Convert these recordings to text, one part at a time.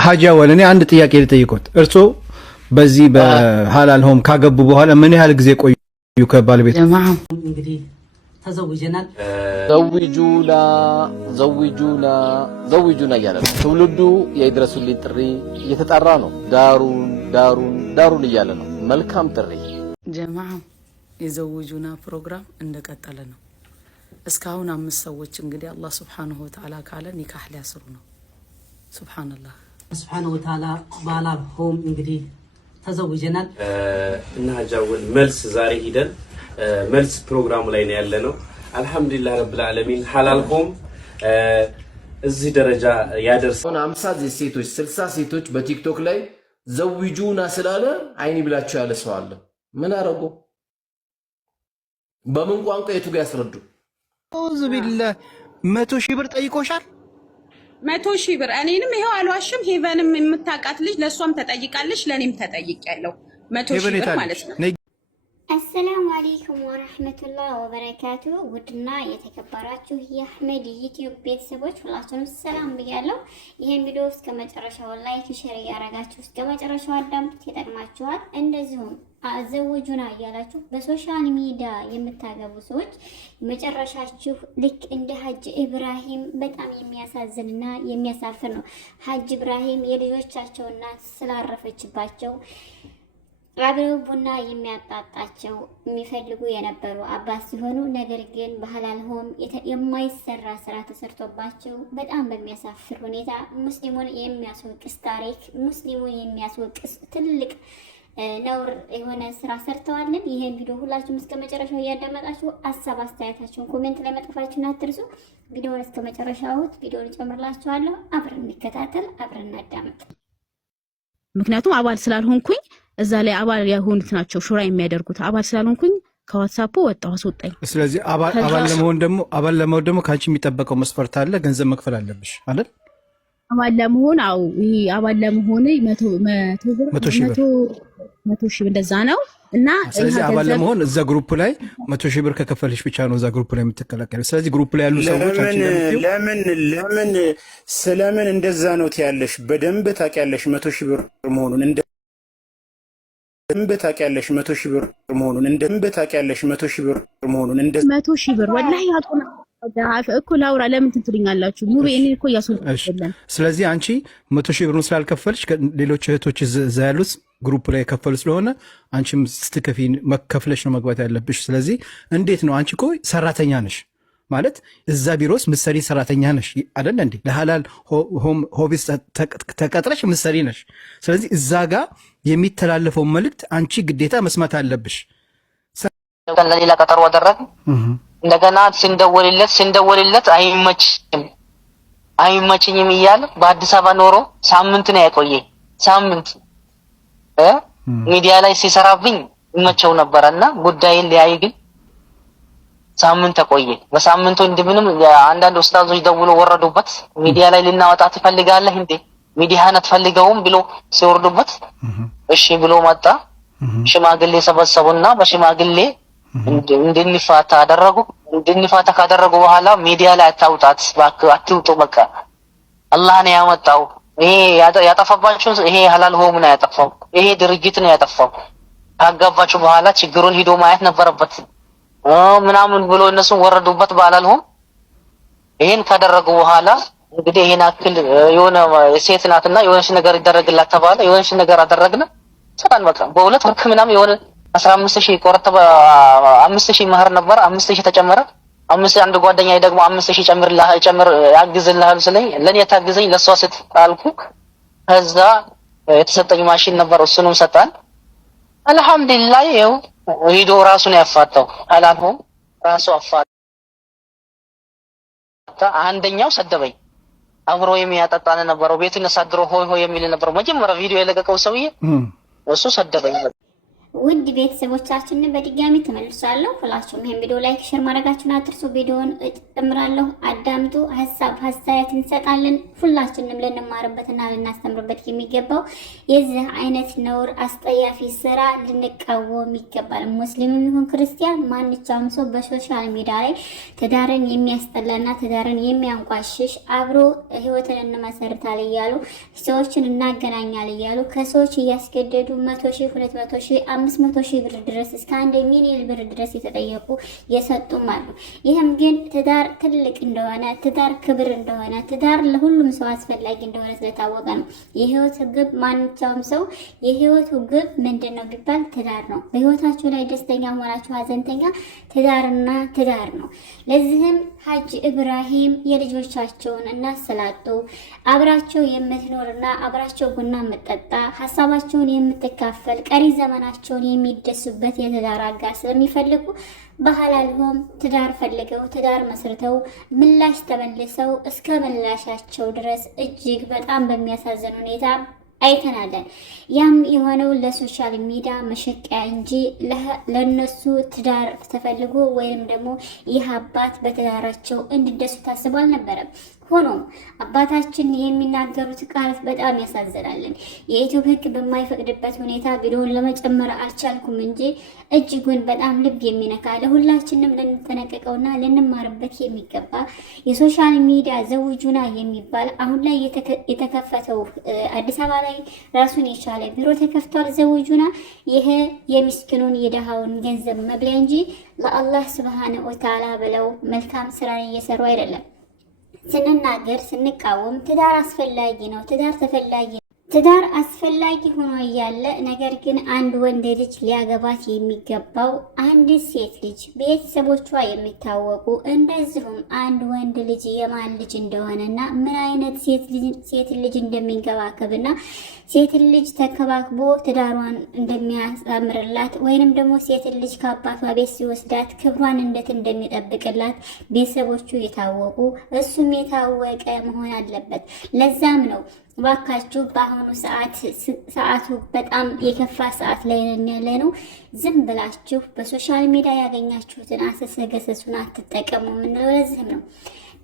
ሐጂ አወል እኔ አንድ ጥያቄ ልጠይቅዎት። እርስዎ በዚህ በሐላል ሆም ካገቡ በኋላ ምን ያህል ጊዜ ቆዩ ከባለቤት? ጀማዓ እንግዲህ ተዘውጀናል። ዘውጁና እያለ ነው ትውልዱ። የይድረሱልኝ ጥሪ እየተጣራ ነው። ዳሩን እያለ ነው። መልካም ጥሪ ጀማዓ። የዘውጁና ፕሮግራም እንደቀጠለ ነው። እስካሁን 5 ሰዎች እንግዲህ አላህ Subhanahu Wa Ta'ala ካለ ኒካህ ሊያስሩ ነው። ሱብሃንአላህ Subhanahu Wa Ta'ala በሐላል ሆም እንግዲህ ተዘውጀናል እና ሐጂ አወል መልስ ዛሬ ሂደን መልስ ፕሮግራሙ ላይ ነው ያለነው። አልহামዱሊላህ ረብል ዓለሚን ሐላል ሆም እዚህ ደረጃ ያደርሰው 50 ሴቶች 60 ሴቶች በቲክቶክ ላይ ዘውጁና ስላለ አይኒ ብላችሁ ያለ ሰው አለ። ምን አረጉ? በምን ቋንቋ የቱ ጋር ያስረዱ? አውዝ ቢላህ 100 ሺህ ብር ጠይቆሻል? 100 ሺህ ብር እኔንም ይሄው አልዋሽም። ሄቨንም የምታውቃት ልጅ ለሷም ተጠይቃለች፣ ለኔም ተጠይቄያለሁ። 100 ሺህ ብር ማለት ነው። አሰላሙ አለይኩም ወራህመቱላሂ ወበረካቱ። ውድና የተከበራችሁ የአህመድ ዩቲዩብ ቤተሰቦች ሁላችሁንም ሰላም ብያለሁ። ይሄን ቪዲዮ እስከ መጨረሻው ላይክ፣ ሼር ያደረጋችሁ እስከ መጨረሻው አዳምጡት፣ ይጠቅማችኋል። እንደዚሁም አዘውጁና እያላችሁ በሶሻል ሚዲያ የምታገቡ ሰዎች መጨረሻችሁ ልክ እንደ ሐጅ ኢብራሂም በጣም የሚያሳዝንና የሚያሳፍር ነው። ሐጅ ኢብራሂም የልጆቻቸው እናት ስላረፈችባቸው አብረው ቡና የሚያጣጣቸው የሚፈልጉ የነበሩ አባት ሲሆኑ ነገር ግን በሐላል ሆም የማይሰራ ስራ ተሰርቶባቸው በጣም በሚያሳፍር ሁኔታ ሙስሊሙን የሚያስወቅስ ታሪክ፣ ሙስሊሙን የሚያስወቅስ ትልቅ ነውር የሆነ ስራ ሰርተዋልን። ይሄን ቪዲዮ ሁላችሁም እስከ መጨረሻው እያዳመጣችሁ ሐሳብ አስተያየታችሁን ኮሜንት ላይ መጥፋችሁን አትርሱ። ቪዲዮውን እስከ መጨረሻው ቪዲዮውን ጨምርላችኋለሁ። አብረን እንከታተል፣ አብረን እናዳምጥ። ምክንያቱም አባል ስላልሆንኩኝ እዛ ላይ አባል የሆኑት ናቸው ሹራ የሚያደርጉት። አባል ስላልሆንኩኝ ከዋትስአፕ ወጣው አስወጣኝ። ስለዚህ አባል ለመሆን ደግሞ ካንቺ የሚጠበቀው መስፈርት አለ፣ ገንዘብ መክፈል አለብሽ አይደል? አባል ለመሆን ይሄ አባል ለመሆን 100 ሺህ እንደዛ ነው። እና ስለዚህ አባል ለመሆን እዛ ግሩፕ ላይ 100 ሺህ ብር ከከፈልሽ ብቻ ነው እዛ ግሩፕ ላይ የምትቀላቀለው። ስለዚህ ግሩፕ ላይ ያሉ ሰዎች ስለምን እንደዛ ነው ትያለሽ? በደንብ ታውቂያለሽ 100 ሺህ ብር መሆኑን በደንብ ታውቂያለሽ 100 ሺህ ብር መሆኑን 100 ሺህ ብር ወላሂ አጥቆና እኮ ላውራ ለምን ትንትልኛላችሁ? ሙሉ እኔ እኮ ያስወጣለን። ስለዚህ አንቺ 100 ሺህ ብሩን ስላልከፈልሽ ሌሎች እህቶች እዛ ያሉት ግሩፕ ላይ የከፈሉ ስለሆነ አንቺም ስትከፊ መከፍለሽ ነው መግባት ያለብሽ። ስለዚህ እንዴት ነው አንቺ እኮ ሰራተኛ ነሽ ማለት እዛ ቢሮስ ምሰሪ ሰራተኛ ነሽ አይደል እንዴ? ለሐላል ሆቢስ ተቀጥረሽ ምሰሪ ነሽ። ስለዚህ እዛ ጋር የሚተላለፈው መልእክት አንቺ ግዴታ መስማት አለብሽ። ለሌላ ቀጠሮ አደረግ እንደገና ስንደውልለት አይመችኝም እያለ በአዲስ አበባ ኖሮ ሳምንት ነው ያቆየኝ። ሳምንት ሚዲያ ላይ ሲሰራብኝ ይመቸው ነበርና ጉዳይን ሊያይ ግን ሳምንት ተቆየ። በሳምንቱ እንደምንም አንዳንድ ኡስታዞች ደውሎ ወረዱበት። ሚዲያ ላይ ልናወጣ ትፈልጋለህ እንዴ? ሚዲያን አትፈልገውም ብሎ ሲወርዱበት እሺ ብሎ መጣ። ሽማግሌ ሰበሰቡና በሽማግሌ እንድንፋታ አደረጉ። እንድንፋታ ካደረጉ በኋላ ሚዲያ ላይ አታውጣት እባክህ አትውጡ፣ በቃ አላህ ነው ያመጣው። ይሄ ያጠፋባችሁ ይሄ ሐላል ሆም ነው ያጠፋው፣ ይሄ ድርጅት ነው ያጠፋው። ካጋባችሁ በኋላ ችግሩን ሂዶ ማየት ነበረበት ምናምን ብሎ እነሱ ወረዱበት በሐላል ሆም። ይሄን ካደረጉ በኋላ እንግዲህ ይሄን አክል የሆነ ሴት ናትና የሆነሽ ነገር ይደረግላት ተባለ። የሆነሽ ነገር አደረግነ ሰራን። በቃ በሁለት ወር ምናምን የሆነ 15000 ቆረጠ። 5000 መህር ነበር 5000 ተጨመረ። 5000 አንድ ጓደኛዬ ደግሞ 5000 ጨምር ያግዝልሃል ስለኝ ለኔ ታግዘኝ ለሷ ስት አልኩ። ከዛ የተሰጠኝ ማሽን ነበር እሱንም ሰጣን። አልহামዱሊላህ ይኸው ሂዶ ራሱን ያፋታው ሐላል ሆም ራሱ አፋታ። አንደኛው ሰደበኝ። አብሮ የሚያጠጣን ነበረው ቤቱን አሳድሮ ሆይ የሚል ነበር መጀመሪያ ቪዲዮ የለቀቀው ሰውዬ እሱ ሰደበኝ። ውድ ቤተሰቦቻችን በድጋሚ ተመልሳለሁ። ሁላችሁም ይሄን ቪዲዮ ላይክ፣ ሼር ማድረጋችሁን አትርሱ። ቪዲዮውን እጨምራለሁ፣ አዳምጡ። ሀሳብ አስተያየት እንሰጣለን። ሁላችንም ልንማርበትና ልናስተምርበት የሚገባው የዚህ አይነት ነውር አስጠያፊ ስራ ልንቃወም ይገባል። ሙስሊምም ይሁን ክርስቲያን ማንኛውም ሰው በሶሻል ሚዲያ ላይ ትዳርን የሚያስጠላና ትዳርን የሚያንቋሽሽ አብሮ ህይወትን እንመሰርታለን እያሉ ሰዎችን እናገናኛለን እያሉ ከሰዎች እያስገደዱ 100,000 200,000 500,000 ብር ድረስ እስከ 1 ሚሊዮን ብር ድረስ የተጠየቁ የሰጡም አሉ። ይህም ግን ትዳር ትልቅ እንደሆነ፣ ትዳር ክብር እንደሆነ፣ ትዳር ለሁሉም ሰው አስፈላጊ እንደሆነ ስለታወቀ ነው። የህይወት ግብ ማንኛውም ሰው የህይወቱ ግብ ምንድነው ቢባል ትዳር ነው። በህይወታችሁ ላይ ደስተኛ ሆናችሁ ሀዘንተኛ ትዳርና ትዳር ነው። ለዚህም ሐጅ ኢብራሂም የልጆቻቸውን እናስላጡ አብራቸው የምትኖርና አብራቸው ቡና የምትጠጣ ሐሳባቸውን የምትካፈል ቀሪ ዘመናቸውን የሚደሱበት የትዳር አጋር ስለሚፈልጉ በሐላልም ትዳር ፈልገው ትዳር መስርተው ምላሽ ተመልሰው እስከ ምላሻቸው ድረስ እጅግ በጣም በሚያሳዝን ሁኔታ አይተናለን። ያም የሆነው ለሶሻል ሚዲያ መሸቀያ እንጂ ለነሱ ትዳር ተፈልጎ ወይም ደግሞ ይህ አባት በትዳራቸው እንዲደሱ ታስቦ አልነበረም። ሆኖም አባታችን የሚናገሩት ቃል በጣም ያሳዝናልን። የኢትዮጵያ ሕግ በማይፈቅድበት ሁኔታ ቪዲዮውን ለመጨመር አልቻልኩም እንጂ እጅጉን በጣም ልብ የሚነካ ለሁላችንም ልንጠነቀቀውና ልንማርበት የሚገባ የሶሻል ሚዲያ ዘውጁና የሚባል አሁን ላይ የተከፈተው አዲስ አበባ ላይ ራሱን የቻለ ቢሮ ተከፍቷል። ዘውጁና ይሄ የሚስኪኑን የደሃውን ገንዘብ መብለያ እንጂ ለአላህ ሱብሃነሁ ወተዓላ ብለው መልካም ስራን እየሰሩ አይደለም። ስንናገር ስንቃወም ትዳር አስፈላጊ ነው፣ ትዳር ተፈላጊ ነው። ትዳር አስፈላጊ ሆኖ እያለ ነገር ግን አንድ ወንድ ልጅ ሊያገባት የሚገባው አንድ ሴት ልጅ ቤተሰቦቿ የሚታወቁ እንደዚሁም አንድ ወንድ ልጅ የማን ልጅ እንደሆነና ምን አይነት ሴት ልጅ እንደሚንከባከብና ሴት ልጅ ተከባክቦ ትዳሯን እንደሚያሳምርላት ወይንም ደግሞ ሴት ልጅ ከአባቷ ቤት ሲወስዳት ክብሯን እንዴት እንደሚጠብቅላት ቤተሰቦቹ የታወቁ እሱም የታወቀ መሆን አለበት። ለዛም ነው ባካችሁ በአሁኑ ሰዓቱ በጣም የከፋ ሰዓት ላይ ያለ ነው። ዝም ብላችሁ በሶሻል ሚዲያ ያገኛችሁትን አሰሰገሰሱን አትጠቀሙ የምንለው ለዚህም ነው።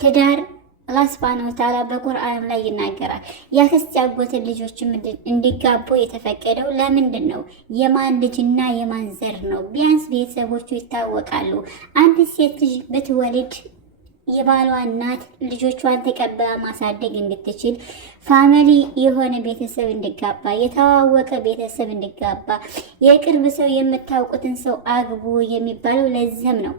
ትዳር አላህ ሱብሓነሁ ወተዓላ በቁርአን ላይ ይናገራል። ያክስት ያጎትን ልጆችም እንዲጋቡ የተፈቀደው ለምንድን ነው? የማን ልጅና የማን ዘር ነው? ቢያንስ ቤተሰቦቹ ይታወቃሉ። አንድ ሴት ልጅ ብትወልድ የባሏ እናት ልጆቿን ተቀብላ ማሳደግ እንድትችል ፋሚሊ የሆነ ቤተሰብ እንዲጋባ የተዋወቀ ቤተሰብ እንዲጋባ የቅርብ ሰው የምታውቁትን ሰው አግቡ የሚባለው ለዚህም ነው።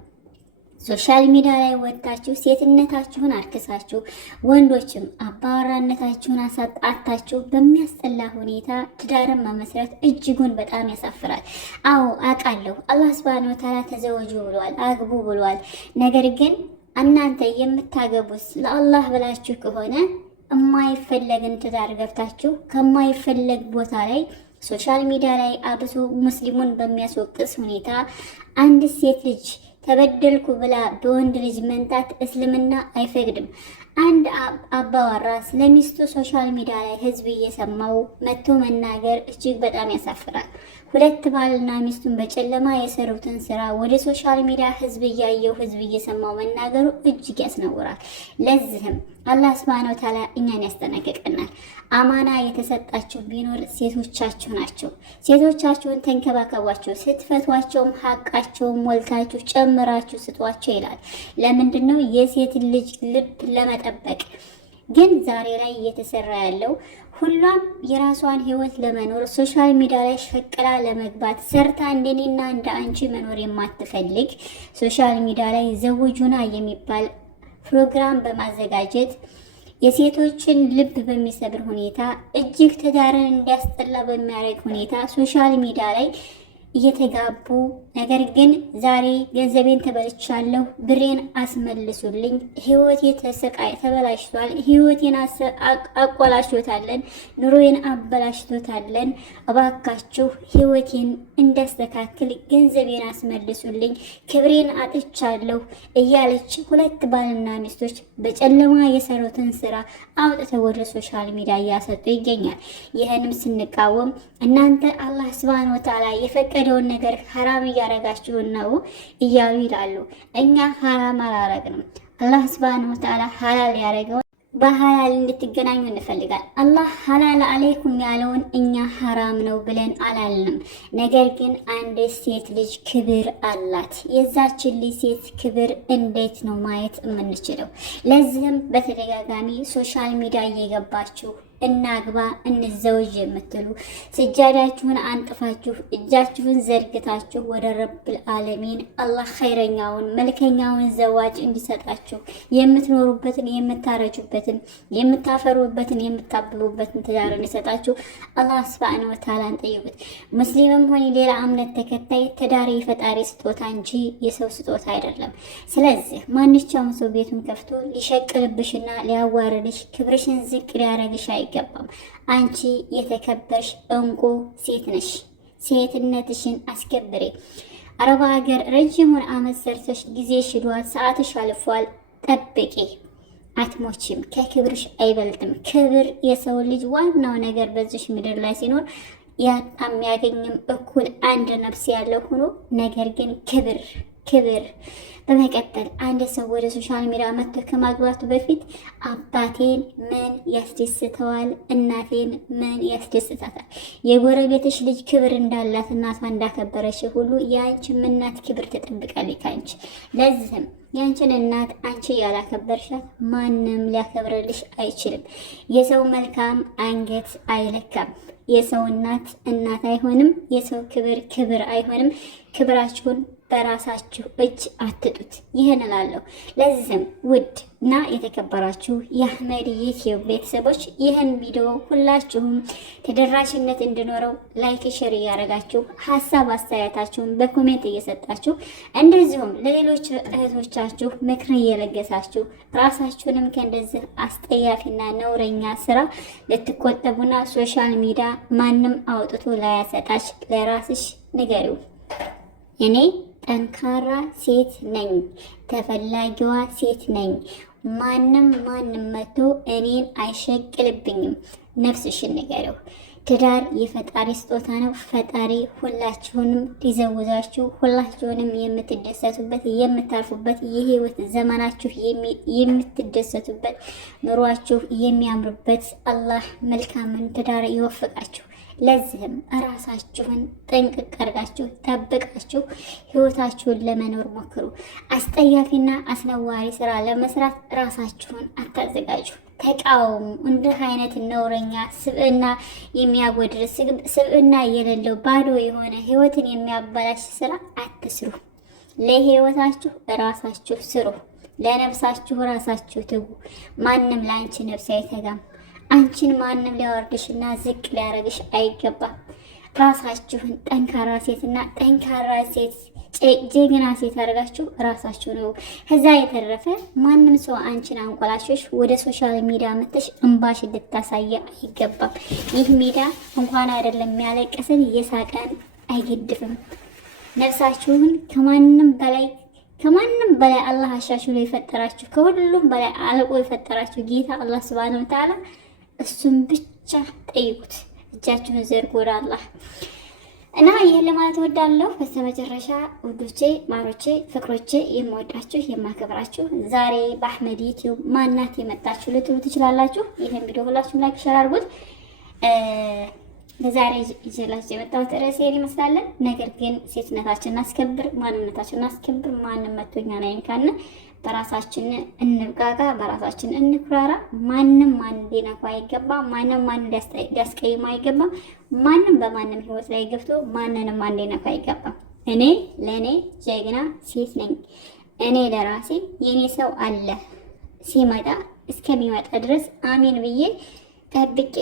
ሶሻል ሚዲያ ላይ ወጣችሁ ሴትነታችሁን አርክሳችሁ ወንዶችም አባወራነታችሁን አሳጣታችሁ በሚያስጠላ ሁኔታ ትዳርን መመስረት እጅጉን በጣም ያሳፍራል። አዎ አውቃለሁ፣ አላህ ሱብሃነሁ ወተዓላ ተዘወጁ ብሏል፣ አግቡ ብሏል። ነገር ግን እናንተ የምታገቡት ለአላህ ብላችሁ ከሆነ የማይፈለግን ትዳር ገብታችሁ ከማይፈለግ ቦታ ላይ ሶሻል ሚዲያ ላይ አብሶ ሙስሊሙን በሚያስወቅስ ሁኔታ አንድ ሴት ልጅ ተበደልኩ ብላ በወንድ ልጅ መንጣት እስልምና አይፈቅድም። አንድ አባወራ ስለሚስቱ ሶሻል ሚዲያ ላይ ህዝብ እየሰማው መጥቶ መናገር እጅግ በጣም ያሳፍራል። ሁለት ባልና ሚስቱን በጨለማ የሰሩትን ስራ ወደ ሶሻል ሚዲያ ህዝብ እያየው ህዝብ እየሰማው መናገሩ እጅግ ያስነውራል። ለዚህም አላህ ሱብሃነሁ ወተዓላ እኛን ያስጠነቅቀናል። አማና የተሰጣችሁ ቢኖር ሴቶቻችሁ ናቸው። ሴቶቻችሁን ተንከባከቧቸው፣ ስትፈቷቸውም ሀቃቸውን ሞልታችሁ ጨምራችሁ ስጧቸው ይላል። ለምንድን ነው? የሴት ልጅ ልብ ለመጠበቅ። ግን ዛሬ ላይ እየተሰራ ያለው ሁሏም የራሷን ህይወት ለመኖር ሶሻል ሚዲያ ላይ ሸቅላ ለመግባት ሰርታ እንደኔና እንደ አንቺ መኖር የማትፈልግ ሶሻል ሚዲያ ላይ ዘውጁና የሚባል ፕሮግራም በማዘጋጀት የሴቶችን ልብ በሚሰብር ሁኔታ እጅግ ትዳርን እንዲያስጠላ በሚያደርግ ሁኔታ ሶሻል ሚዲያ ላይ እየተጋቡ ነገር ግን ዛሬ ገንዘቤን ተበልቻለሁ፣ ብሬን አስመልሱልኝ፣ ህይወቴ ተበላሽቷል፣ ህይወቴን አቆላሽቶታለን፣ ኑሮዬን አበላሽቶታለን፣ እባካችሁ ህይወቴን እንዳስተካክል ገንዘቤን አስመልሱልኝ፣ ክብሬን አጥቻለሁ እያለች ሁለት ባልና ሚስቶች በጨለማ የሰሩትን ስራ አውጥተው ወደ ሶሻል ሚዲያ እያሰጡ ይገኛል። ይህንም ስንቃወም እናንተ አላህ ሱብሃነሁ ወተዓላ የፈቀደ የተፈቀደውን ነገር ሐራም እያረጋችሁ ነው እያሉ ይላሉ። እኛ ሐራም አላረግንም። አላህ ሱብሓነሁ ወተዓላ ሐላል ያረገው በሐላል እንድትገናኙ እንፈልጋል። አላህ ሐላል አለይኩም ያለውን እኛ ሐራም ነው ብለን አላልንም። ነገር ግን አንድ ሴት ልጅ ክብር አላት። የዛችን ልጅ ሴት ክብር እንዴት ነው ማየት የምንችለው? ለዚህም በተደጋጋሚ ሶሻል ሚዲያ እየገባችሁ እናግባ እንዘውጅ የምትሉ ስጃዳችሁን አንጥፋችሁ እጃችሁን ዘርግታችሁ ወደ ረብል ዓለሚን አላህ ኸይረኛውን መልከኛውን ዘዋጅ እንዲሰጣችሁ የምትኖሩበትን የምታረጁበትን የምታፈሩበትን የምታብቡበትን ትዳር እንዲሰጣችሁ አላህ ሱብሓነሁ ወተዓላን ጠይቁት። ሙስሊምም ሆነ ሌላ እምነት ተከታይ ትዳር የፈጣሪ ስጦታ እንጂ የሰው ስጦታ አይደለም። ስለዚህ ማንኛውም ሰው ቤቱን ከፍቶ ሊሸቅልብሽና ሊያዋርድሽ ክብርሽን ዝቅ ሊያረግሽ አይገባም። አንቺ የተከበርሽ እንቁ ሴት ነሽ። ሴትነትሽን አስከብሬ። አረብ ሀገር ረጅሙን ዓመት ሰርተሽ ጊዜ ሽዷል፣ ሰዓትሽ አልፏል። ጠብቂ፣ አትሞችም። ከክብርሽ አይበልጥም። ክብር የሰው ልጅ ዋናው ነገር በዚህ ምድር ላይ ሲኖር ያጣም ያገኝም እኩል አንድ ነፍስ ያለው ሆኖ ነገር ግን ክብር በመቀጠል አንድ ሰው ወደ ሶሻል ሚዲያ መጥቶ ከማግባቱ በፊት አባቴን ምን ያስደስተዋል፣ እናቴን ምን ያስደስታታል? የጎረቤትሽ ልጅ ክብር እንዳላት እናቷ እንዳከበረች ሁሉ የአንቺም እናት ክብር ትጠብቃለች ካንቺ። ለዚህም ያንቺን እናት አንቺ ያላከበርሻት ማንም ሊያከብርልሽ አይችልም። የሰው መልካም አንገት አይለካም። የሰው እናት እናት አይሆንም። የሰው ክብር አይሆንም። ክብራችሁን በራሳችሁ እጅ አትጡት። ይህን እላለሁ። ለዚህም ውድ እና የተከበራችሁ የአህመድ ዩቲዩብ ቤተሰቦች ይህን ቪዲዮ ሁላችሁም ተደራሽነት እንዲኖረው ላይክ፣ ሼር እያደረጋችሁ ሀሳብ አስተያየታችሁን በኮሜንት እየሰጣችሁ እንደዚሁም ለሌሎች እህቶቻችሁ ምክር እየለገሳችሁ ራሳችሁንም ከእንደዚህ አስጠያፊና ነውረኛ ስራ ልትቆጠቡና ሶሻል ሚዲያ ማንም አውጥቶ ላያሰጣች ለራስሽ ንገሪው። እኔ ጠንካራ ሴት ነኝ፣ ተፈላጊዋ ሴት ነኝ። ማንም መቶ እኔን አይሸቅልብኝም። ነፍስሽን ንገሪው። ትዳር የፈጣሪ ስጦታ ነው። ፈጣሪ ሁላችሁንም ሊዘውዛችሁ ሁላችሁንም የምትደሰቱበት የምታርፉበት የህይወት ዘመናችሁ የምትደሰቱበት ኑሯችሁ የሚያምርበት አላህ መልካምን ትዳር ይወፍቃችሁ። ለዚህም ራሳችሁን ጠንቅቅ አድርጋችሁ ጠብቃችሁ ህይወታችሁን ለመኖር ሞክሩ። አስጠያፊና አስነዋሪ ስራ ለመስራት ራሳችሁን አታዘጋጁ። ተቃውሙ። እንዲህ አይነት ነውረኛ ስብዕና የሚያጎድር ስብዕና የሌለው ባዶ የሆነ ህይወትን የሚያበላሽ ስራ አትስሩ። ለህይወታችሁ ራሳችሁ ስሩ። ለነፍሳችሁ ራሳችሁ ትጉ። ማንም ለአንቺ ነፍስ አይተጋም። አንቺን ማንም ሊያወርድሽና ዝቅ ሊያረግሽ አይገባም። ራሳችሁን ጠንካራ ሴትና ጠንካራ ሴት ጀግና ሴት አድርጋችሁ ራሳችሁ ነው። ከዛ የተረፈ ማንም ሰው አንቺን አንቆላሽሽ ወደ ሶሻል ሚዲያ መተሽ እንባሽ ልታሳየ አይገባም። ይህ ሚዲያ እንኳን አይደለም የሚያለቅስን የሳቀን አይገድፍም። ነፍሳችሁን ከማንም በላይ አላህ አሻሽሎ የፈጠራችሁ ከሁሉም በላይ አልቆ የፈጠራችሁ ጌታ አላህ ሱብሓነሁ ወተዓላ እሱም ብቻ ጠይቁት። እጃችሁን ዘርጉ ወደ አላህ እና ይህን ለማለት እወዳለሁ። በስተመጨረሻ ውዶቼ፣ ማሮቼ፣ ፍቅሮቼ የምወዳችሁ የማከብራችሁ ዛሬ በአህመድ ዩቲዩብ ማናት የመጣችሁ ልትሉ ትችላላችሁ። ይህን ቪዲዮ ሁላችሁም ላይክ ሼር አድርጉት። ለዛሬ ይዤላችሁ የመጣሁት ርዕስ ይመስላል። ነገር ግን ሴትነታችንን አስከብር፣ ማንነታችንን አስከብር። ማንም መቶኛ ላይ ካነ በራሳችን እንብቃቃ፣ በራሳችን እንኩራራ። ማንም ማን ሊነካ አይገባ፣ ማንም ማን ሊያስቀይም አይገባ። ማንም በማንም ህይወት ላይ ገብቶ ማንንም ማን ሊነካ አይገባ። እኔ ለኔ ጀግና ሴት ነኝ። እኔ ለራሴ የኔ ሰው አለ ሲመጣ እስከሚመጣ ድረስ አሜን ብዬ ጠብቄ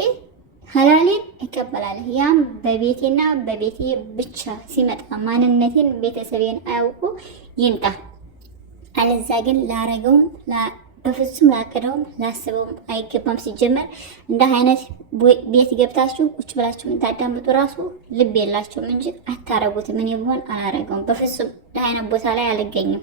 ሐላሌን እቀበላለሁ። ያም በቤቴና በቤቴ ብቻ ሲመጣ ማንነቴን ቤተሰቤን አያውቁ ይምጣ። አለዛ ግን ላረገውም በፍጹም ላቀደውም ላስበውም አይገባም። ሲጀመር እንደ አይነት ቤት ገብታችሁ ቁጭ ብላችሁ የምታዳምጡ ራሱ ልብ የላችሁም እንጂ አታረጉትም። እኔ ብሆን አላረገውም በፍጹም። እንደ አይነት ቦታ ላይ አልገኝም።